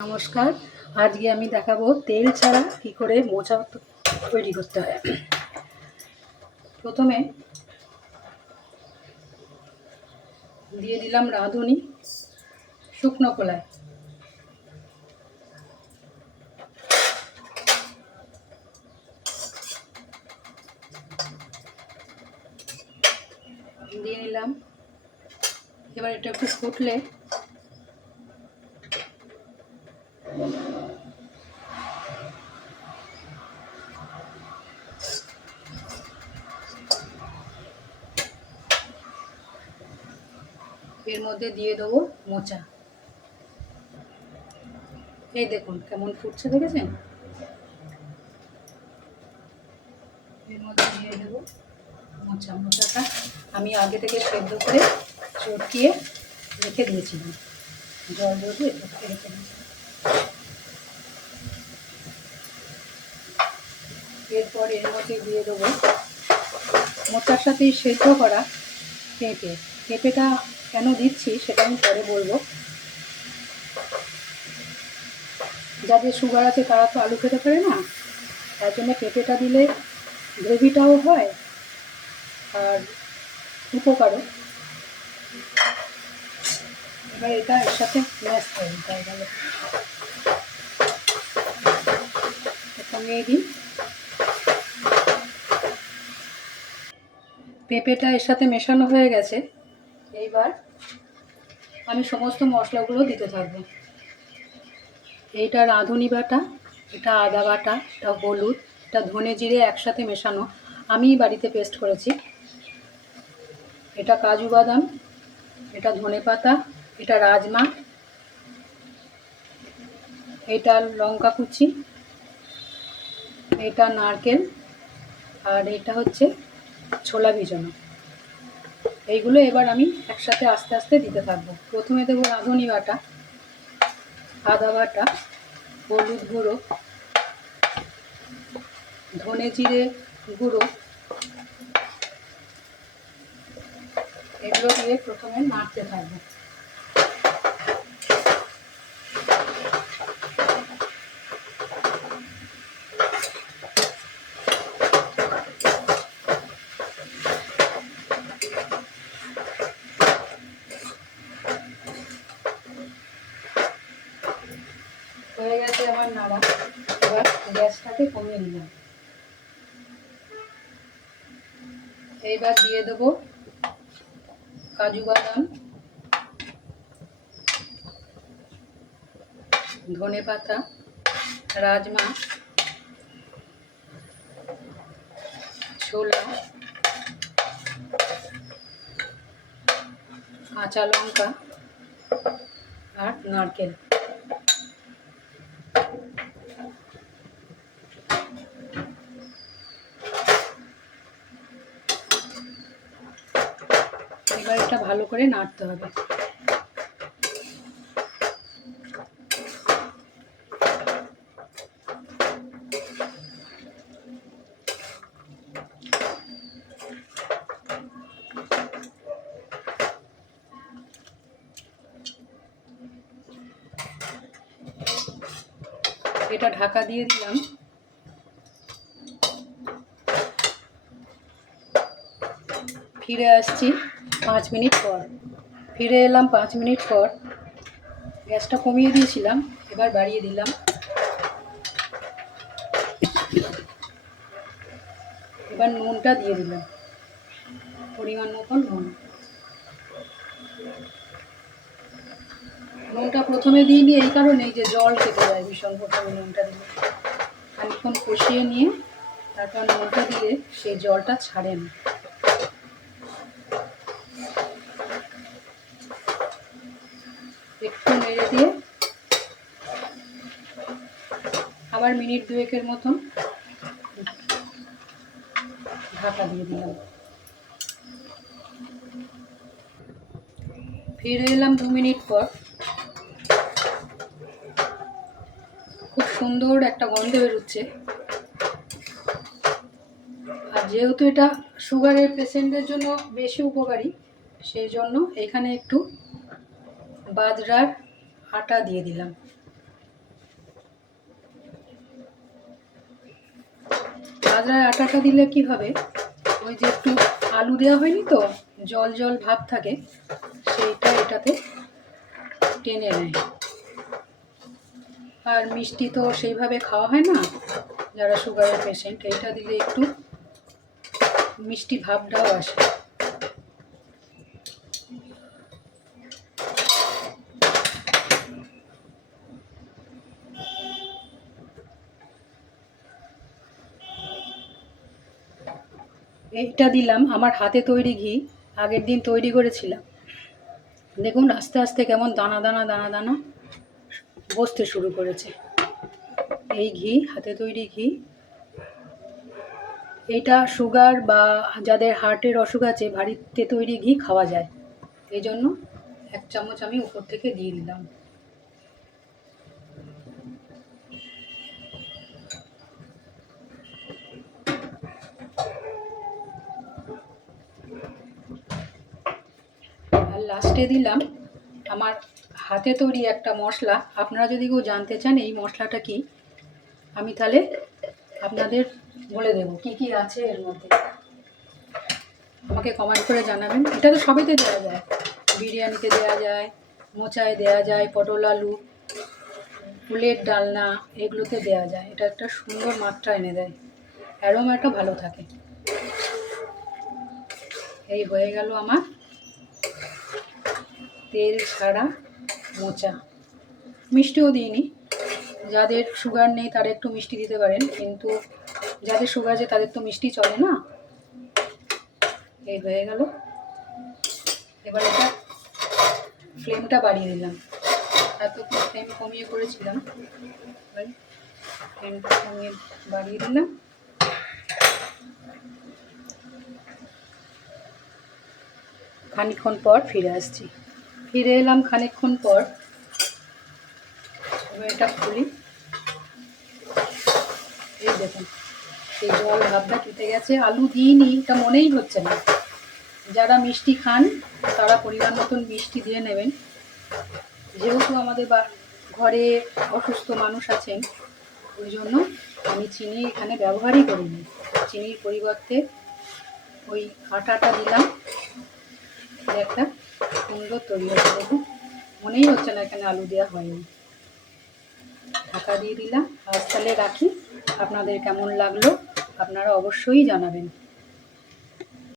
নমস্কার। আজকে আমি দেখাবো তেল ছাড়া কি করে মোচা তৈরি করতে হয়। প্রথমে দিয়ে দিলাম রাঁধুনি শুকনো কলায় দিয়ে নিলাম। এবার এটা একটু ফুটলে এর মধ্যে দিয়ে দেবো মোচা। এই দেখুন কেমন ফুটছে, দেখেছেন? এর মধ্যে দিয়ে দেবো মোচা। মোচাটা আমি আগে থেকে সেদ্ধ করে চটকিয়ে রেখে দিয়েছিলাম। জল দিয়ে রেখে দিয়েছিলাম। এরপর এর মধ্যে দিয়ে দেবো মোচার সাথে সেদ্ধ করা পেঁপে। পেঁপেটা কেন দিচ্ছি সেটা আমি পরে বলব। যাদের সুগার আছে তারা তো আলু খেতে পারে না, তার জন্য পেঁপেটা দিলে গ্রেভিটাও হয় আর উপকারও। এবার এটা এর সাথে ম্যাশ করে দিতে হবে ভালো করে। এটা নিয়ে দিই পেঁপেটা এর সাথে মেশানো হয়ে গেছে। এইবার আমি সমস্ত মশলাগুলো দিতে থাকব। এইটা রাঁধুনি বাটা, এটা আদা বাটা, এটা হলুদ, এটা ধনে জিরে একসাথে মেশানো। আমি বাড়িতে পেস্ট করেছি। এটা কাজু বাদাম, এটা ধনে পাতা, এটা রাজমা, এটা লঙ্কা কুচি, এটা নারকেল, আর এটা হচ্ছে ছোলা ভিজানো। এইগুলো এবার আমি একসাথে আস্তে আস্তে দিতে থাকব। প্রথমে দেবো রাঁধুনি বাটা, আদা বাটা, হলুদ গুঁড়ো, ধনে জিরে গুঁড়ো। এগুলো দিয়ে প্রথমে নাড়তে থাকব হয়ে গেছে আমার নাড়া এবার গ্যাসটাকে কমিয়ে নিলাম। এইবার দিয়ে দেবো কাজু বাদাম, ধনে পাতা, রাজমা, ছোলা, কাঁচা লঙ্কা আর নারকেল। এবার এটা ভালো করে নাড়তে হবে। এটা ঢাকা দিয়ে দিলাম। ফিরে আসছি। পাঁচ মিনিট পর। ফিরে এলাম পাঁচ মিনিট পর। গ্যাসটা কমিয়ে দিয়েছিলাম, এবার বাড়িয়ে দিলাম। এবার নুনটা দিয়ে দিলাম। পরিমাণ মতন নুন। নুনটা প্রথমে দিইনি এই কারণেই যে জল খেতে যায়, ভীষণ প্রথমে নুনটা দিলে খানিক্ষণ কষিয়ে নিয়ে তারপর নুনটা দিলে সেই জলটা ছাড়ে না একটু নেড়ে দিয়ে আবার মিনিট দুয়েকের মতন ঢাকা দিয়ে দিলাম। ফিরে এলাম দু মিনিট পর। খুব সুন্দর একটা গন্ধ বেরোচ্ছে। আর যেহেতু এটা সুগারের পেশেন্টদের জন্য বেশি উপকারী, সেই জন্য এখানে একটু বাজরার আটা দিয়ে দিলাম। বাজরার আটাটা দিলে কি হবে? ওই যে একটু আলু দেওয়া হয়নি তো, জল জল ভাব থাকে, সেইটা এটাতে টেনে নেয়। আর মিষ্টি তো সেইভাবে খাওয়া হয় না, যারা সুগারের পেশেন্ট এইটা দিলে একটু মিষ্টি ভাবটাও আসে। এইটা দিলাম, আমার হাতে তৈরি ঘি, আগের দিন তৈরি করেছিলাম। দেখুন, আস্তে আস্তে কেমন দানা দানা দানা দানা বসতে শুরু করেছে। এই ঘি, হাতে তৈরি ঘি। এটা সুগার বা যাদের হার্টের অসুখ আছে, বাড়িতে তৈরি ঘি খাওয়া যায়। এই জন্য এক চামচ আমি উপর থেকে দিয়ে দিলাম। লাস্টে দিলাম। আমার হাতে তৈরি একটা মশলা। আপনারা যদি কেউ জানতে চান এই মশলাটা কি, আমি তাহলে আপনাদের বলে দেবো কি কি আছে এর মধ্যে। আমাকে কমেন্ট করে জানাবেন। এটা তো সবেতে দেওয়া যায়। বিরিয়ানিতে দেওয়া যায়, মোচায় দেওয়া যায়, পটল আলু, ফুলের ডালনা, এগুলোতে দেওয়া যায়। এটা একটা সুন্দর মাত্রা এনে দেয়। অ্যারোমাটা ভালো থাকে। এই হয়ে গেল আমার তেল ছাড়া মোচা। মিষ্টিও দিইনি। যাদের সুগার নেই তারা একটু মিষ্টি দিতে পারেন, কিন্তু যাদের সুগার আছে তাদের তো মিষ্টি চলে না। এই হয়ে গেল। এবার এটা ফ্লেমটা বাড়িয়ে দিলাম। এতক্ষণ ফ্লেম কমিয়ে করেছিলাম। ফ্লেমটা কমিয়ে বাড়িয়ে দিলাম। খানিকক্ষণ পর ফিরে আসছি। ফিরে এলাম খানিকক্ষণ পর। এটা খুলি। এই দেখুন, এই জল ভাবটা কেটে গেছে। আলু দিইনি, এটা মনেই হচ্ছে না। যারা মিষ্টি খান, তারা পরিমাণ মতন মিষ্টি দিয়ে নেবেন। যেহেতু আমাদের বা ঘরে অসুস্থ মানুষ আছেন, ওই জন্য আমি চিনি এখানে ব্যবহারই করিনি। চিনির পরিবর্তে ওই আটাটা দিলাম। এটা একটা সুন্দর তৈরি হয়ে দেবো। মনেই হচ্ছে না এখানে আলু দেওয়া হয়নি। ঢাকা দিয়ে দিলাম। আজ তাহলে রাখি। আপনাদের কেমন লাগল আপনারা অবশ্যই জানাবেন।